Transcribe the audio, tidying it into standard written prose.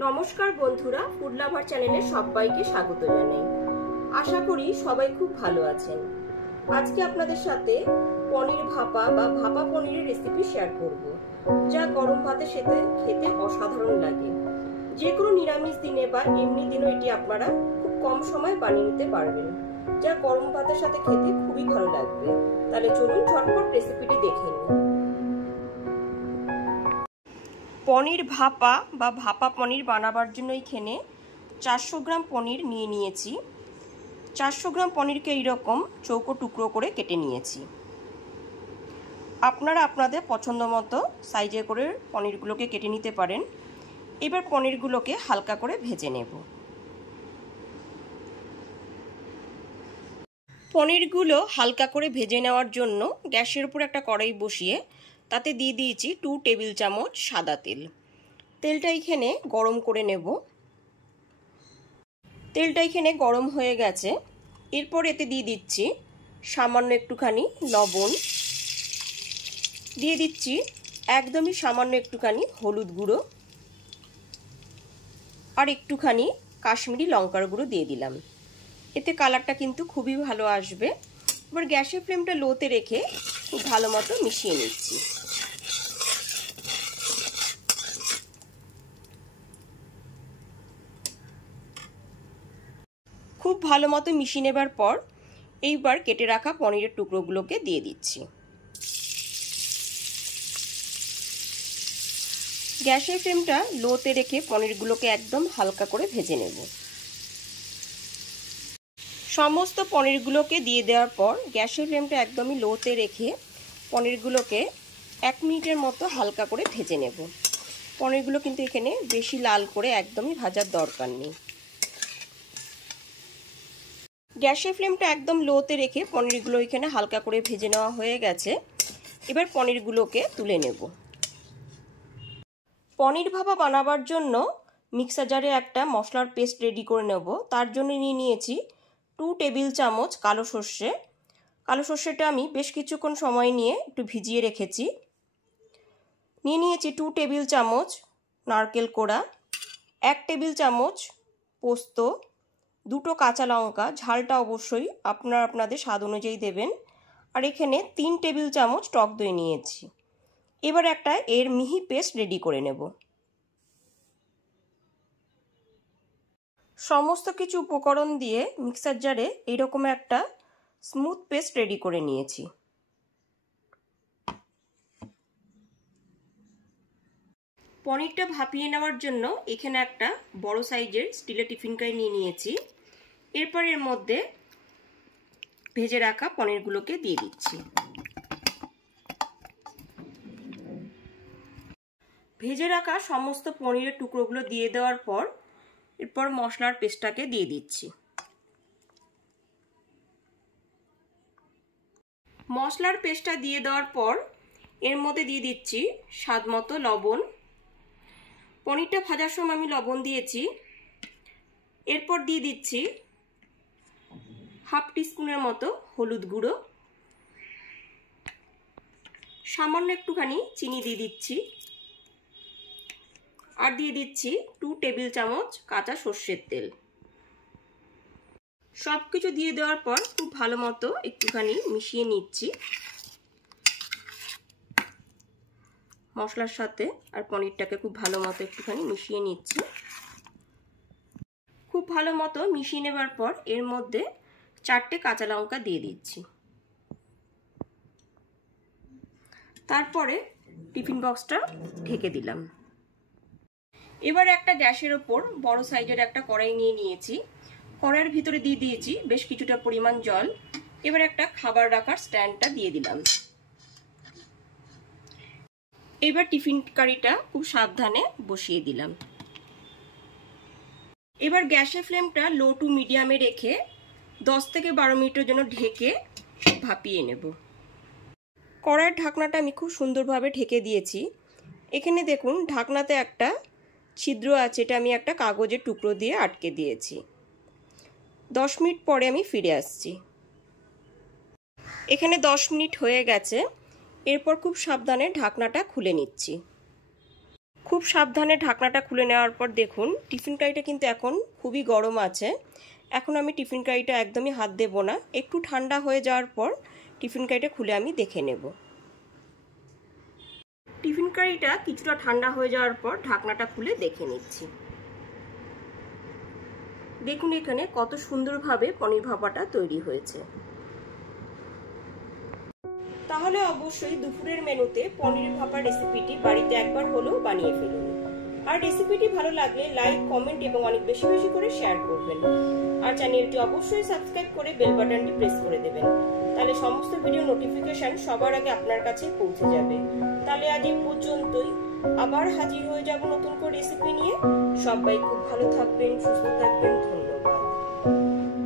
নমস্কার বন্ধুরা, food lover চ্যানেলে সবাইকে স্বাগত জানাই। আশা করি সবাই খুব ভালো আছেন। আজকে আপনাদের সাথে পনির ভাপা বা ভাপা পনিরের রেসিপি শেয়ার করব, যা গরম ভাতের সাথে খেতে অসাধারণ লাগে। যে কোনো নিরামিষ দিনে বা এমনি দিনও এটি আপনারা খুব কম সময়ে বানিয়ে নিতে পারবেন, যা গরম ভাতের সাথে খেতে খুবই ভালো লাগবে। তাহলে চলুন ঝটপট রেসিপিটি দেখে নিন। পনির ভাপা বা ভাপা পনির বানাবার জন্য এখানে 400 গ্রাম পনির নিয়ে নিয়েছি। 400 গ্রাম পনিরকে এইরকম চৌকো টুকরো করে কেটে নিয়েছি। আপনারা আপনাদের পছন্দ মতো সাইজে করে পনিরগুলোকে কেটে নিতে পারেন। এবার পনিরগুলোকে হালকা করে ভেজে নেব। পনিরগুলো হালকা করে ভেজে নেওয়ার জন্য গ্যাসের উপর একটা কড়াই বসিয়ে তাতে দিয়ে দিয়েছি 2 টেবিল চামচ সাদা তেল। তেলটা এখানে গরম করে নেব। তেলটা এখানে গরম হয়ে গেছে। এরপর এতে দিয়ে দিচ্ছি সামান্য একটুখানি লবণ, দিয়ে দিচ্ছি একদমই সামান্য একটুখানি হলুদ গুঁড়ো আর একটুখানি কাশ্মীরি লঙ্কার গুঁড়ো দিয়ে দিলাম। এতে কালারটা কিন্তু খুবই ভালো আসবে। এবার গ্যাসের ফ্লেমটা লোতে রেখে খুব ভালো মতো মিশিয়ে নিচ্ছি। খুব ভালো মতো মিশিয়ে নেবার পর এইবার কেটে রাখা পনিরের টুকরোগুলোকে দিয়ে দিচ্ছি। গ্যাসের ফ্লেমটা লোতে রেখে পনিরগুলোকে একদম হালকা করে ভেজে নেব। সমস্ত পনিরগুলোকে দিয়ে দেওয়ার পর গ্যাসের ফ্লেমটা একদমই লোতে রেখে পনিরগুলোকে 1 মিনিটের মতো হালকা করে ভেজে নেব। পনিরগুলো কিন্তু এখানে বেশি লাল করে একদমই ভাজার দরকার নেই। গ্যাসের ফ্লেমটা একদম লোতে রেখে পনিরগুলো এখানে হালকা করে ভেজে নেওয়া হয়ে গেছে। এবার পনিরগুলোকে তুলে নেব। পনির ভাপা বানাবার জন্য মিক্সার জারে একটা মশলার পেস্ট রেডি করে নেব। তার জন্য নিয়ে নিয়েছি 2 টেবিল চামচ কালো সর্ষে। কালো সর্ষেটা আমি বেশ কিছুক্ষণ সময় নিয়ে একটু ভিজিয়ে রেখেছি। নিয়ে নিয়েছি 2 টেবিল চামচ নারকেল কোড়া, 1 টেবিল চামচ পোস্ত, 2টো কাঁচা লঙ্কা, ঝালটা অবশ্যই আপনারা আপনাদের স্বাদ অনুযায়ী দেবেন। আর এখানে 3 টেবিল চামচ টক দই নিয়েছি। এবার একটা এর মিহি পেস্ট রেডি করে নেব। সমস্ত কিছু উপকরণ দিয়ে মিক্সার জারে এইরকম একটা স্মুথ পেস্ট রেডি করে নিয়েছি। পনিরটা ভাপিয়ে নেওয়ার জন্য এখানে একটা বড় সাইজের স্টিলের টিফিন কাই নিয়ে নিয়েছি। এরপর এর মধ্যে ভেজে রাখা পনিরগুলোকে দিয়ে দিচ্ছি। ভেজে রাখা সমস্ত পনিরের টুকরোগুলো দিয়ে দেওয়ার পর এরপর মশলার পেস্টটাকে দিয়ে দিচ্ছি। মশলার পেস্টটা দিয়ে দেওয়ার পর এর মধ্যে দিয়ে দিচ্ছি স্বাদ মতো লবণ। পনিরটা ভাজার সময় আমি লবণ দিয়েছি। এরপর দিয়ে দিচ্ছি হাফ টিস্পুনের মতো হলুদ গুঁড়ো, সামান্য একটুখানি চিনি দিয়ে দিচ্ছি আর দিয়ে দিচ্ছি 2 টেবিল চামচ কাঁচা সর্ষের তেল। সব কিছু দিয়ে দেওয়ার পর খুব ভালো মতো একটুখানি মিশিয়ে নিচ্ছি মশলার সাথে। আর পনিরটাকে খুব ভালো মতো একটুখানি মিশিয়ে নিচ্ছি। খুব ভালো মতো মিশিয়ে নেবার পর এর মধ্যে 4টে কাঁচা লঙ্কা দিয়ে দিচ্ছি। তারপরে টিফিন বক্সটা ঢেকে দিলাম। এবার একটা গ্যাসের ওপর বড় সাইজের একটা কড়াই নিয়ে নিয়েছি। কড়াইয়ের ভিতরে দিয়ে দিয়েছি বেশ কিছুটা পরিমাণ জল। এবার একটা খাবার রাখার স্ট্যান্ডটা দিয়ে দিলাম। এবার টিফিন কারিটা খুব সাবধানে বসিয়ে দিলাম। এবার গ্যাসের ফ্লেমটা লো টু মিডিয়ামে রেখে 10 থেকে 12 মিনিটের জন্য ঢেকে ভাপিয়ে নেব। কড়াইয়ের ঢাকনাটা আমি খুব সুন্দরভাবে ঢেকে দিয়েছি। এখানে দেখুন ঢাকনাতে একটা ছিদ্র আছে, এটা আমি একটা কাগজের টুকরো দিয়ে আটকে দিয়েছি। 10 মিনিট পরে আমি ফিরে আসছি। এখানে 10 মিনিট হয়ে গেছে। এরপর খুব সাবধানে ঢাকনাটা খুলে নিচ্ছি। খুব সাবধানে ঢাকনাটা খুলে নেওয়ার পর দেখুন টিফিন কারিটা কিন্তু এখন খুবই গরম আছে। এখন আমি টিফিন কারিটা একদমই হাত দেব না, একটু ঠান্ডা হয়ে যাওয়ার পর টিফিন কারিটা খুলে আমি দেখে নেব। টিফিন কারিটা কিছুটা ঠান্ডা হয়ে যাওয়ার পর ঢাকনাটা খুলে দেখে নিচ্ছি। দেখুন এখানে কত সুন্দরভাবে পনির ভাপাটা তৈরি হয়েছে। তাহলে অবশ্যই দুপুরের মেনুতে পনির ভাপা রেসিপিটি বাড়িতে একবার হলেও বানিয়ে ফেলুন। আর রেসিপিটি ভালো লাগলে লাইক, কমেন্ট এবং অনেক বেশি বেশি করে শেয়ার করবেন। আর চ্যানেলটি অবশ্যই সাবস্ক্রাইব করে বেল বাটনটি প্রেস করে দেবেন, তাহলে সমস্ত ভিডিও নোটিফিকেশন সবার আগে আপনার কাছে পৌঁছে যাবে। তাহলে আজ এই পর্যন্তই, আবার হাজির হয়ে যাব নতুন করে রেসিপি নিয়ে। সবাই খুব ভালো থাকবেন, সুস্থ থাকবেন। ধন্যবাদ।